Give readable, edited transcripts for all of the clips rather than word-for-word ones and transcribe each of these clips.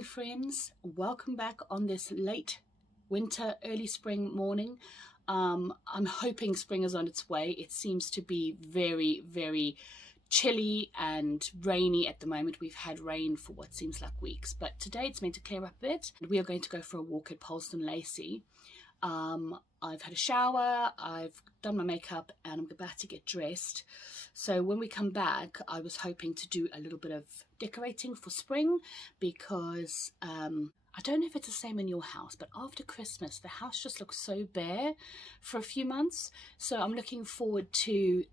morning, friends. Welcome back on this late winter, early spring morning. I'm hoping spring is on its way. It seems to be very, very chilly and rainy at the moment. We've had rain for what seems like weeks, but today it's meant to clear up a bit. We are going to go for a walk at Poleston Lacey. I've had a shower, I've done my makeup, and I'm about to get dressed. So when we come back, I was hoping to do a little bit of decorating for spring because I don't know if it's the same in your house, but after Christmas, the house just looks so bare for a few months. So I'm looking forward to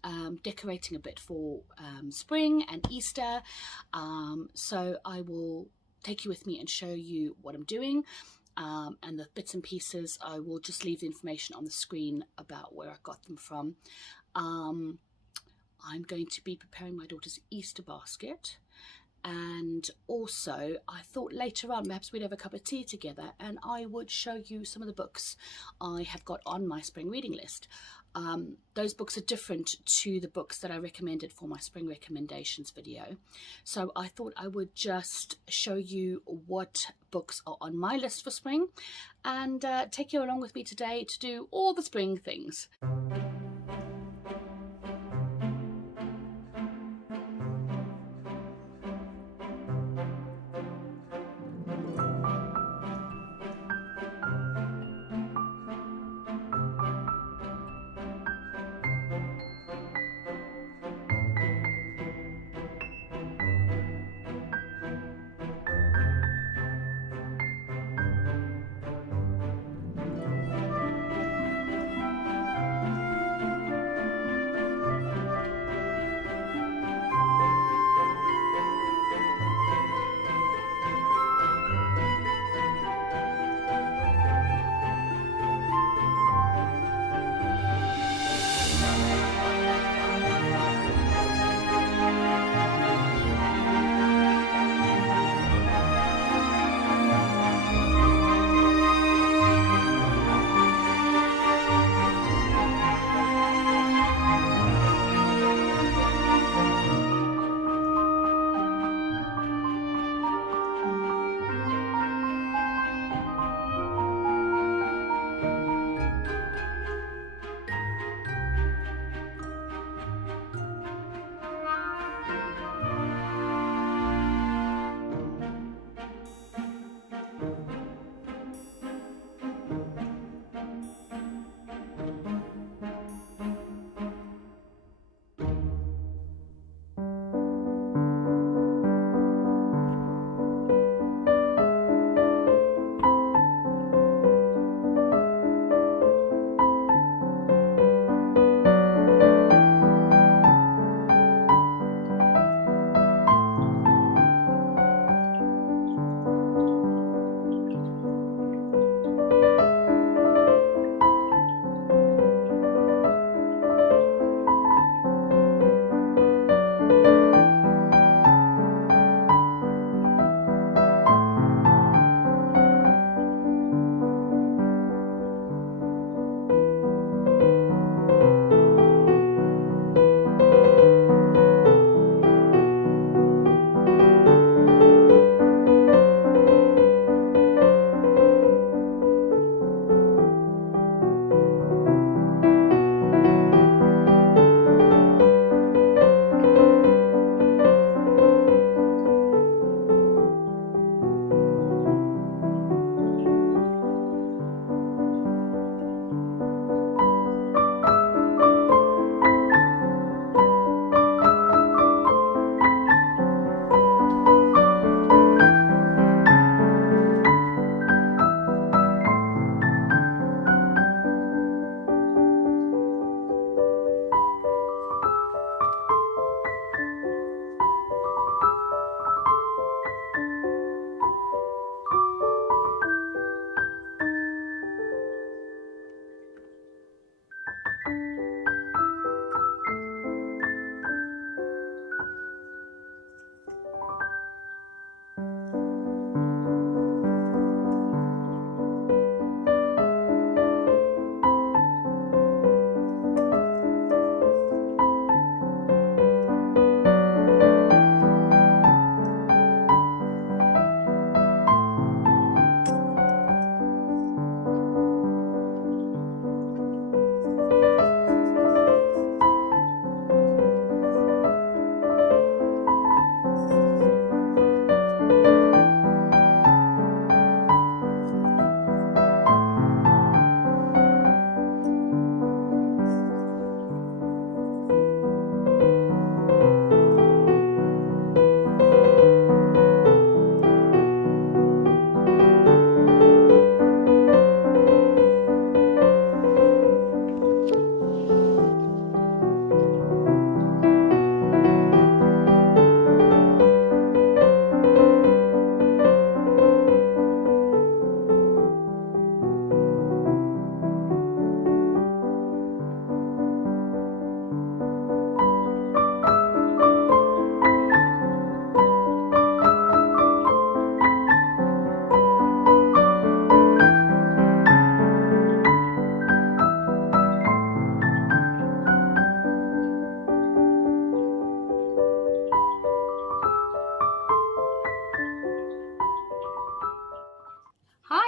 decorating a bit for spring and Easter. So I will take you with me and show you what I'm doing. And the bits and pieces, I will just leave the information on the screen about where I got them from. I'm going to be preparing my daughter's Easter basket. And also, I thought later on, perhaps we'd have a cup of tea together and I would show you some of the books I have got on my spring reading list. Those books are different to the books that I recommended for my spring recommendations video. So I thought I would just show you what books are on my list for spring and take you along with me today to do all the spring things.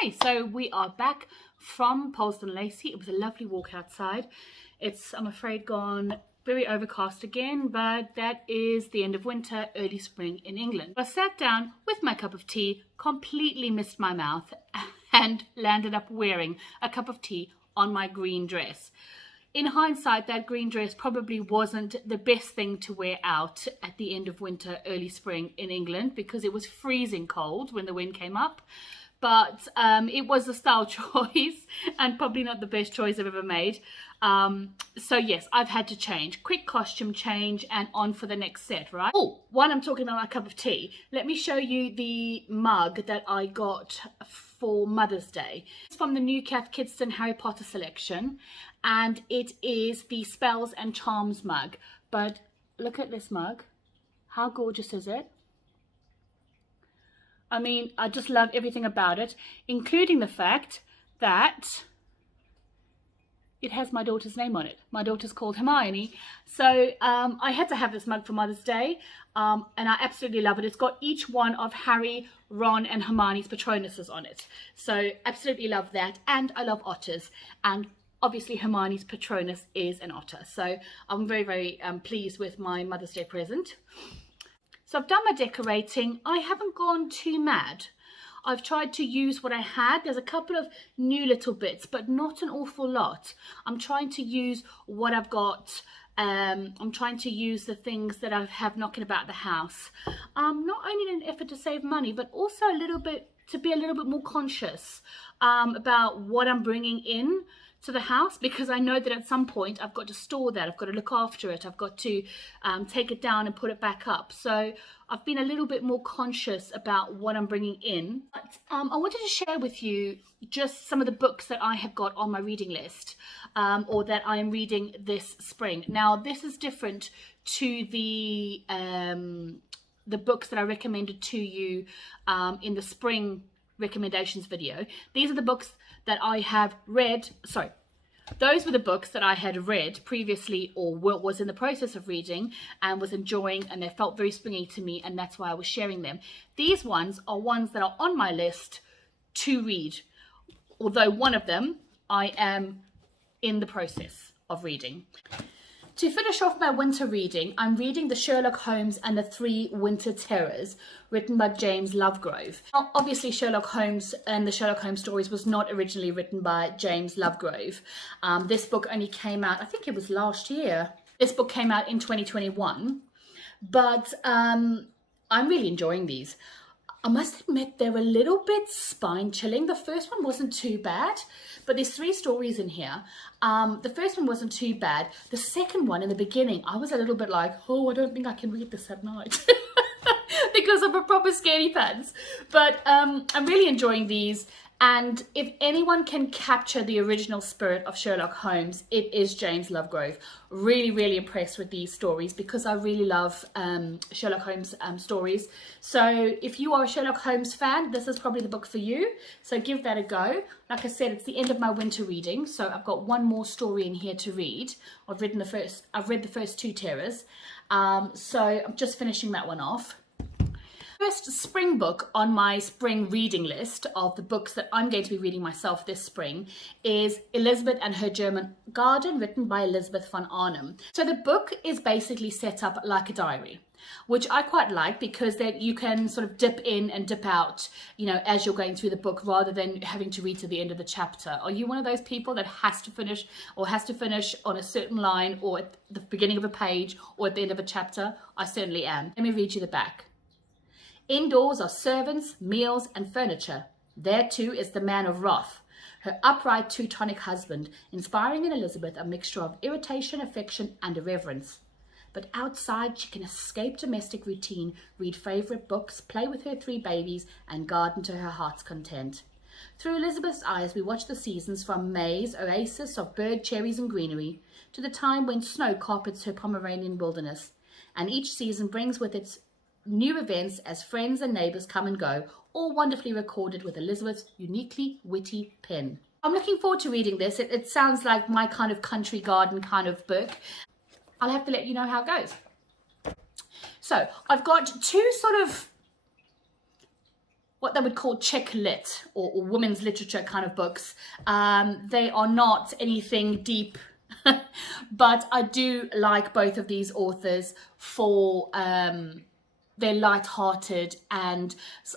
Okay, so we are back from Polesden Lacey. It was a lovely walk outside. It's, I'm afraid, gone very overcast again, but that is the end of winter, early spring in England. I sat down with my cup of tea, completely missed my mouth, and landed up wearing a cup of tea on my green dress. In hindsight, that green dress probably wasn't the best thing to wear out at the end of winter, early spring in England, because it was freezing cold when the wind came up. But it was a style choice and probably not the best choice I've ever made. So yes, I've had to change. Quick costume change and on for the next set, right? Oh, while I'm talking about my cup of tea, let me show you the mug that I got for Mother's Day. It's from the new Cath Kidston Harry Potter selection, and it is the Spells and Charms mug. But look at this mug. How gorgeous is it? I mean, I just love everything about it, including the fact that it has my daughter's name on it. My daughter's called Hermione. So I had to have this mug for Mother's Day, and I absolutely love it. It's got each one of Harry, Ron, and Hermione's Patronuses on it. So absolutely love that. And I love otters. And obviously Hermione's Patronus is an otter. So I'm very, very pleased with my Mother's Day present. So I've done my decorating. I haven't gone too mad. I've tried to use what I had. There's a couple of new little bits, but not an awful lot. I'm trying to use what I've got. I'm trying to use the things that I have knocking about the house. Not only in an effort to save money, but also a little bit to be a little bit more conscious about what I'm bringing in to the house, because I know that at some point I've got to store that, I've got to look after it, I've got to take it down and put it back up. So I've been a little bit more conscious about what I'm bringing in. But I wanted to share with you just some of the books that I have got on my reading list, or that I am reading this spring. Now this is different to the books that I recommended to you in the spring recommendations video. These are the books that I have read, sorry, those were the books that I had read previously or was in the process of reading and was enjoying, and they felt very springy to me, and that's why I was sharing them. These ones are ones that are on my list to read, although one of them I am in the process of reading. To finish off my winter reading, I'm reading The Sherlock Holmes and the Three Winter Terrors, written by James Lovegrove. Now, obviously, Sherlock Holmes and the Sherlock Holmes stories was not originally written by James Lovegrove. This book only came out, I think it was last year. This book came out in 2021, but I'm really enjoying these. I must admit they're a little bit spine-chilling. The first one wasn't too bad, but there's 3 stories in here. The first one wasn't too bad. The second one, in the beginning, I was a little bit like, oh, I don't think I can read this at night because I'm a proper scaredy pants. But I'm really enjoying these. And if anyone can capture the original spirit of Sherlock Holmes, it is James Lovegrove. Really, really impressed with these stories because I really love Sherlock Holmes stories. So if you are a Sherlock Holmes fan, this is probably the book for you. So give that a go. Like I said, it's the end of my winter reading, so I've got one more story in here to read. I've read the first 2 terrors, so I'm just finishing that one off. First spring book on my spring reading list of the books that I'm going to be reading myself this spring is Elizabeth and Her German Garden, written by Elizabeth von Arnim. So the book is basically set up like a diary, which I quite like because then you can sort of dip in and dip out, you know, as you're going through the book rather than having to read to the end of the chapter. Are you one of those people that has to finish on a certain line or at the beginning of a page or at the end of a chapter? I certainly am. Let me read you the back. Indoors are servants, meals, and furniture. There too is the man of wrath, her upright Teutonic husband, inspiring in Elizabeth a mixture of irritation, affection, and irreverence. But outside, she can escape domestic routine, read favourite books, play with her 3 babies, and garden to her heart's content. Through Elizabeth's eyes, we watch the seasons from May's oasis of bird, cherries, and greenery to the time when snow carpets her Pomeranian wilderness. And each season brings with it new events as friends and neighbours come and go, all wonderfully recorded with Elizabeth's uniquely witty pen. I'm looking forward to reading this. It sounds like my kind of country garden kind of book. I'll have to let you know how it goes. So I've got 2 sort of what they would call chick lit or women's literature kind of books. They are not anything deep, but I do like both of these authors for they're light-hearted and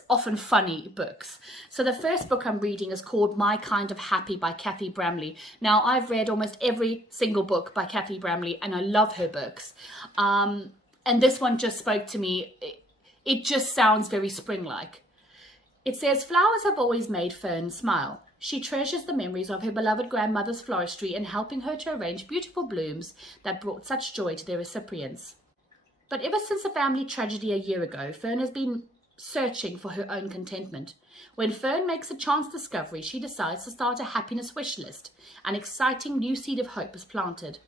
often funny books. So the first book I'm reading is called My Kind of Happy by Kathy Bramley. Now, I've read almost every single book by Kathy Bramley, and I love her books. And this one just spoke to me. It just sounds very spring-like. It says, flowers have always made Fern smile. She treasures the memories of her beloved grandmother's floristry and helping her to arrange beautiful blooms that brought such joy to their recipients. But ever since the family tragedy a year ago, Fern has been searching for her own contentment. When Fern makes a chance discovery, she decides to start a happiness wish list. An exciting new seed of hope is planted.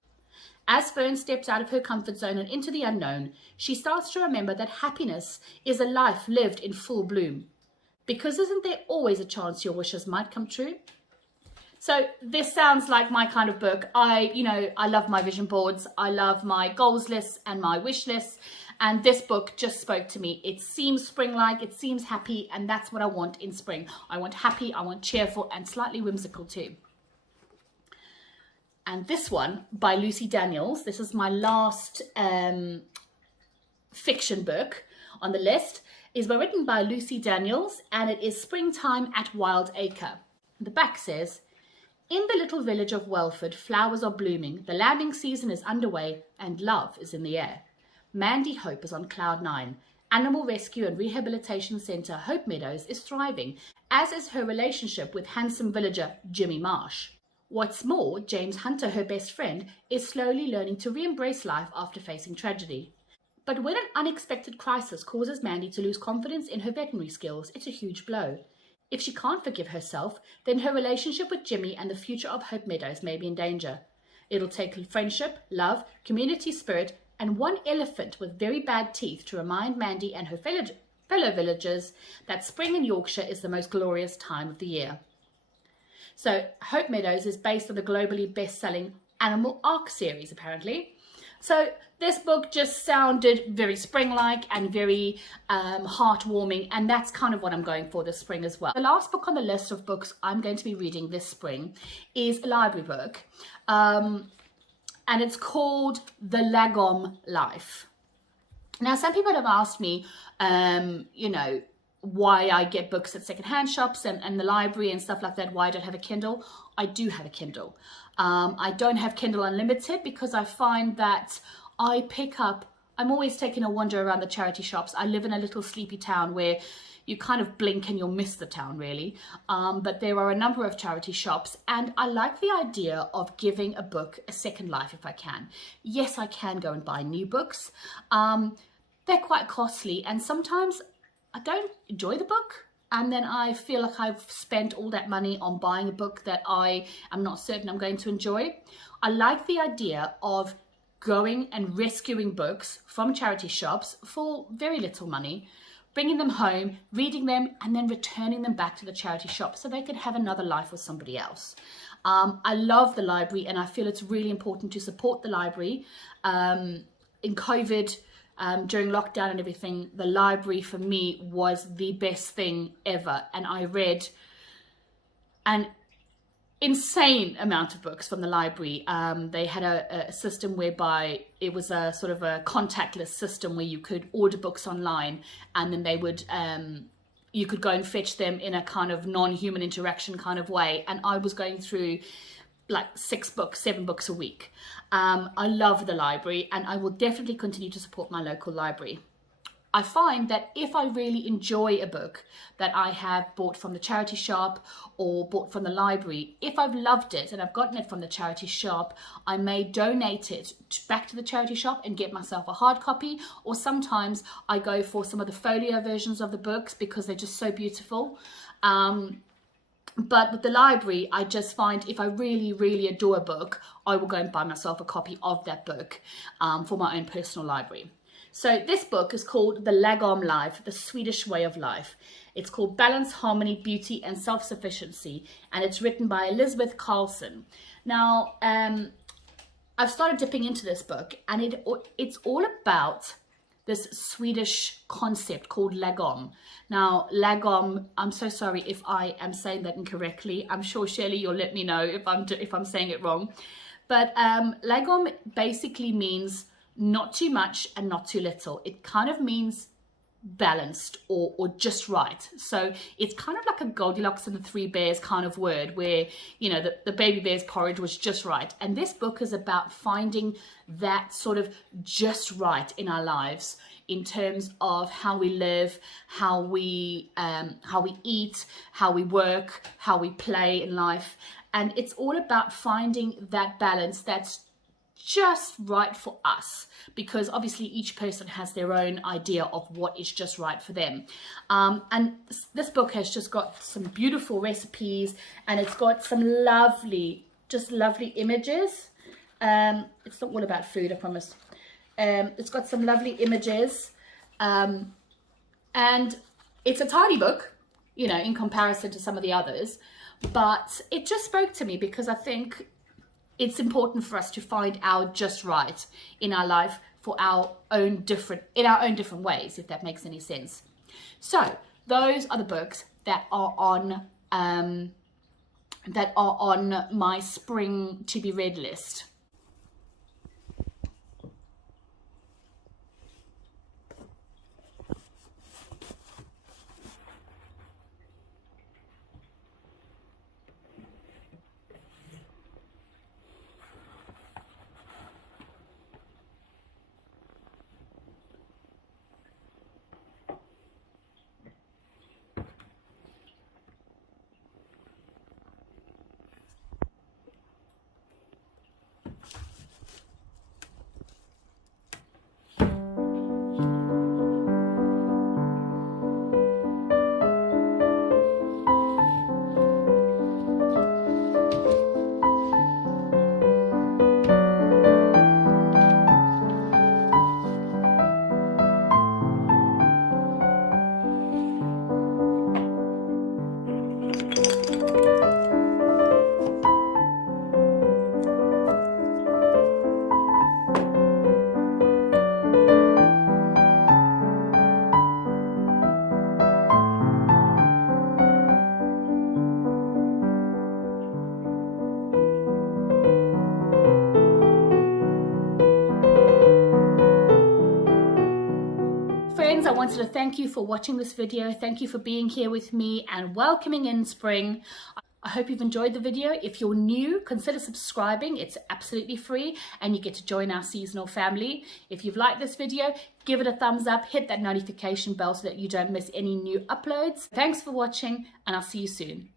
As Fern steps out of her comfort zone and into the unknown, she starts to remember that happiness is a life lived in full bloom. Because isn't there always a chance your wishes might come true? So this sounds like my kind of book. I love my vision boards. I love my goals lists and my wish lists. And this book just spoke to me. It seems spring-like, it seems happy, and that's what I want in spring. I want happy, I want cheerful, and slightly whimsical too. And this one by Lucy Daniels. This is my last fiction book on the list. Is written by Lucy Daniels, and it is Springtime at Wild Acre. The back says, in the little village of Welford, flowers are blooming, the lambing season is underway, and love is in the air. Mandy Hope is on cloud 9. Animal Rescue and Rehabilitation Centre Hope Meadows is thriving, as is her relationship with handsome villager Jimmy Marsh. What's more, James Hunter, her best friend, is slowly learning to re-embrace life after facing tragedy. But when an unexpected crisis causes Mandy to lose confidence in her veterinary skills, it's a huge blow. If she can't forgive herself, then her relationship with Jimmy and the future of Hope Meadows may be in danger. It'll take friendship, love, community spirit, and one elephant with very bad teeth to remind Mandy and her fellow villagers that spring in Yorkshire is the most glorious time of the year. So Hope Meadows is based on the globally best-selling Animal Arc series, apparently. So this book just sounded very spring-like and very heartwarming, and that's kind of what I'm going for this spring as well. The last book on the list of books I'm going to be reading this spring is a library book, and it's called The Lagom Life. Now, some people have asked me, why I get books at secondhand shops and the library and stuff like that, why I don't have a Kindle. I do have a Kindle. I don't have Kindle Unlimited because I find that I'm always taking a wander around the charity shops. I live in a little sleepy town where you kind of blink and you'll miss the town, really. But there are a number of charity shops, and I like the idea of giving a book a second life if I can. Yes, I can go and buy new books. They're quite costly, and sometimes I don't enjoy the book, and then I feel like I've spent all that money on buying a book that I am not certain I'm going to enjoy. I like the idea of going and rescuing books from charity shops for very little money, bringing them home, reading them, and then returning them back to the charity shop so they can have another life with somebody else. I love the library, and I feel it's really important to support the library. In COVID, during lockdown and everything, the library for me was the best thing ever, and I read an insane amount of books from the library. They had a system whereby it was a sort of a contactless system where you could order books online, and then they would you could go and fetch them in a kind of non-human interaction kind of way, and I was going through like 7 books a week. I love the library, and I will definitely continue to support my local library. I find that if I really enjoy a book that I have bought from the charity shop or bought from the library, if I've loved it and I've gotten it from the charity shop, I may donate it back to the charity shop and get myself a hard copy, or sometimes I go for some of the folio versions of the books because they're just so beautiful. But with the library, I just find if I really, really adore a book, I will go and buy myself a copy of that book for my own personal library. So this book is called The Lagom Life, The Swedish Way of Life. It's called Balance, Harmony, Beauty and Self-Sufficiency, and it's written by Elizabeth Carlson. Now, I've started dipping into this book, and it's all about this Swedish concept called lagom. Now, lagom, I'm so sorry if I am saying that incorrectly. I'm sure Shelley, you'll let me know if I'm saying it wrong. But lagom basically means not too much and not too little. It kind of means balanced or just right. So it's kind of like a Goldilocks and the Three Bears kind of word, where, you know, the baby bear's porridge was just right. And this book is about finding that sort of just right in our lives, in terms of how we live, how we eat, how we work, how we play in life. And it's all about finding that balance that's just right for us, because obviously each person has their own idea of what is just right for them. And this book has just got some beautiful recipes, and it's got some lovely, just lovely images. It's not all about food, I promise. It's got some lovely images, and it's a tiny book, you know, in comparison to some of the others, but it just spoke to me because I think it's important for us to find our just right in our life for our own different ways, if that makes any sense. So those are the books that are on my spring to be read list. Friends, I wanted to thank you for watching this video. Thank you for being here with me and welcoming in spring. I hope you've enjoyed the video. If you're new, consider subscribing. It's absolutely free and you get to join our seasonal family. If you've liked this video, give it a thumbs up, hit that notification bell so that you don't miss any new uploads. Thanks for watching, and I'll see you soon.